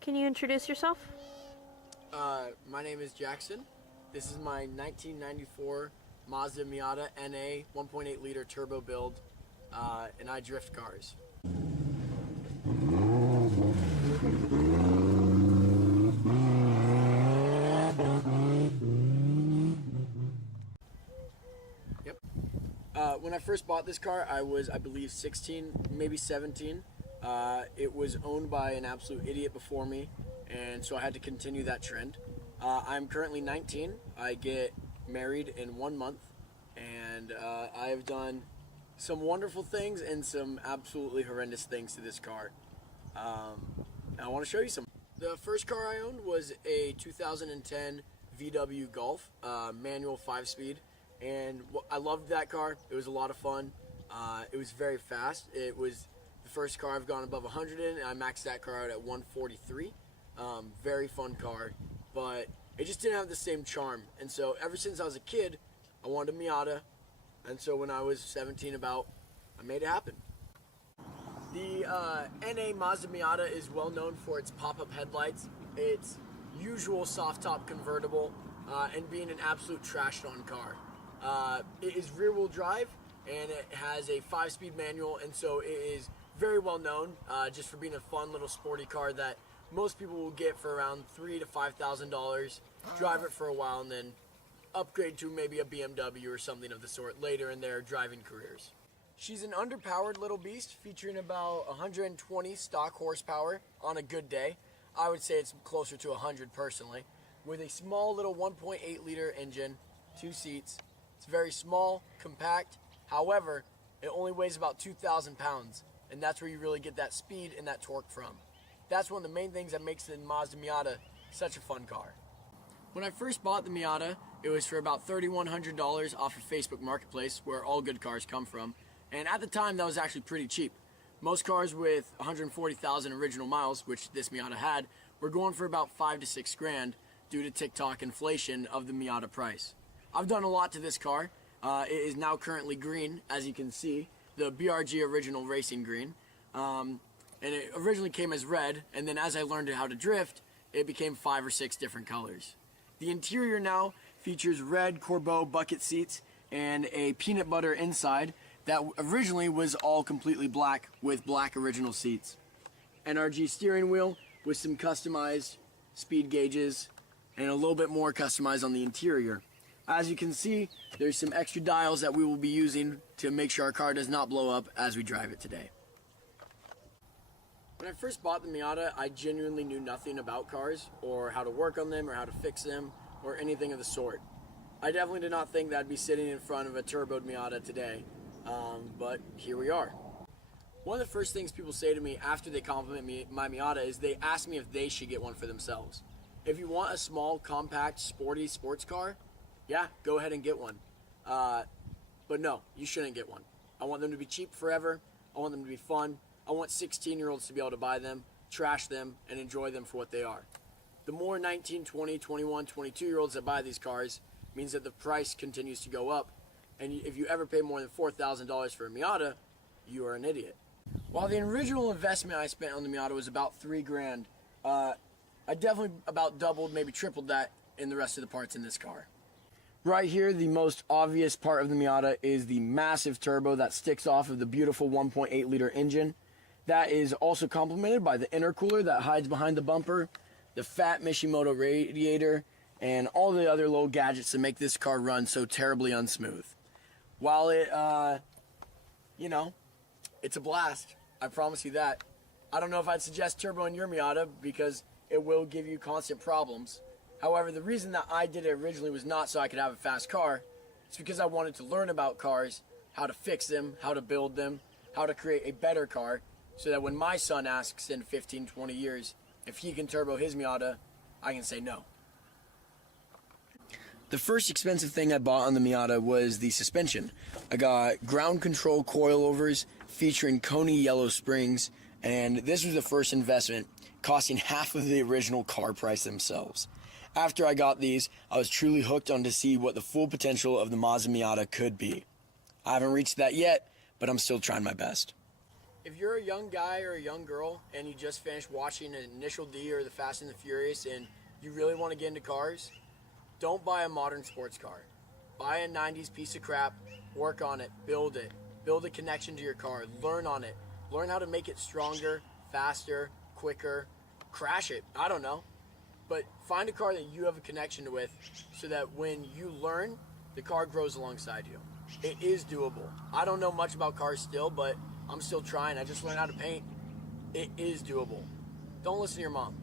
Can you introduce yourself? My name is Jackson. This is my 1994 Mazda Miata NA 1.8 liter turbo build, and I drift cars. Yep. When I first bought this car, I was, I believe, 16, maybe 17. It was owned by an absolute idiot before me, and so I had to continue that trend. I'm currently 19. I get married in 1 month, and I have done some wonderful things and some absolutely horrendous things to this car. I want to show you some. The first car I owned was a 2010 VW Golf, manual 5-speed, and I loved that car. It was a lot of fun. It was very fast. It was the first car I've gone above 100 in, and I maxed that car out at 143. Very fun car, but it just didn't have the same charm. And so ever since I was a kid, I wanted a Miata, and so when I was 17 about, I made it happen. The NA Mazda Miata is well known for its pop-up headlights, its usual soft-top convertible, and being an absolute trashed-on car. It is rear-wheel drive, and it has a 5-speed manual, and so it is very well known just for being a fun little sporty car that most people will get for around $3,000 to $5,000, drive it for a while, and then upgrade to maybe a BMW or something of the sort later in their driving careers. She's an underpowered little beast featuring about 120 stock horsepower on a good day. I would say it's closer to 100 personally, with a small little 1.8 liter engine, 2 seats. It's very small, compact. However, it only weighs about 2,000 pounds, and that's where you really get that speed and that torque from. That's one of the main things that makes the Mazda Miata such a fun car. When I first bought the Miata, it was for about $3,100 off of Facebook Marketplace, where all good cars come from. And at the time, that was actually pretty cheap. Most cars with 140,000 original miles, which this Miata had, were going for about 5 to 6 grand due to TikTok inflation of the Miata price. I've done a lot to this car. It is now currently green, as you can see, the BRG original racing green. And it originally came as red, and then as I learned how to drift, it became 5 or 6 different colors. The interior now features red Corbeau bucket seats and a peanut butter inside that originally was all completely black with black original seats. NRG steering wheel with some customized speed gauges and a little bit more customized on the interior. As you can see, there's some extra dials that we will be using to make sure our car does not blow up as we drive it today. When I first bought the Miata, I genuinely knew nothing about cars or how to work on them or how to fix them or anything of the sort. I definitely did not think that I'd be sitting in front of a turboed Miata today, but here we are. One of the first things people say to me after they compliment me, my Miata, is they ask me if they should get one for themselves. If you want a small, compact, sporty sports car, yeah, go ahead and get one. But no, you shouldn't get one. I want them to be cheap forever. I want them to be fun. I want 16-year-olds to be able to buy them, trash them, and enjoy them for what they are. The more 19, 20, 21, 22-year-olds that buy these cars means that the price continues to go up. And if you ever pay more than $4,000 for a Miata, you are an idiot. While the original investment I spent on the Miata was about $3 grand, I definitely about doubled, maybe tripled that in the rest of the parts in this car. Right here, the most obvious part of the Miata is the massive turbo that sticks off of the beautiful 1.8 liter engine. That is also complemented by the intercooler that hides behind the bumper, the fat Mishimoto radiator, and all the other little gadgets that make this car run so terribly unsmooth. While it, it's a blast. I promise you that. I don't know if I'd suggest turbo in your Miata because it will give you constant problems. However, the reason that I did it originally was not so I could have a fast car. It's because I wanted to learn about cars, how to fix them, how to build them, how to create a better car, so that when my son asks in 15, 20 years if he can turbo his Miata, I can say no. The first expensive thing I bought on the Miata was the suspension. I got ground control coilovers featuring Coney yellow springs, and this was the first investment, costing half of the original car price themselves. After I got these, I was truly hooked on to see what the full potential of the Mazda Miata could be. I haven't reached that yet, but I'm still trying my best. if you're a young guy or a young girl and you just finished watching an Initial D or the Fast and the Furious and you really want to get into cars, don't buy a modern sports car. Buy a 90s piece of crap, work on it, build it. Build a connection to your car, learn on it. Learn how to make it stronger, faster, quicker, crash it. I don't know. But find a car that you have a connection with so that when you learn, the car grows alongside you. It is doable. I don't know much about cars still, but I'm still trying. I just learned how to paint. It is doable. Don't listen to your mom.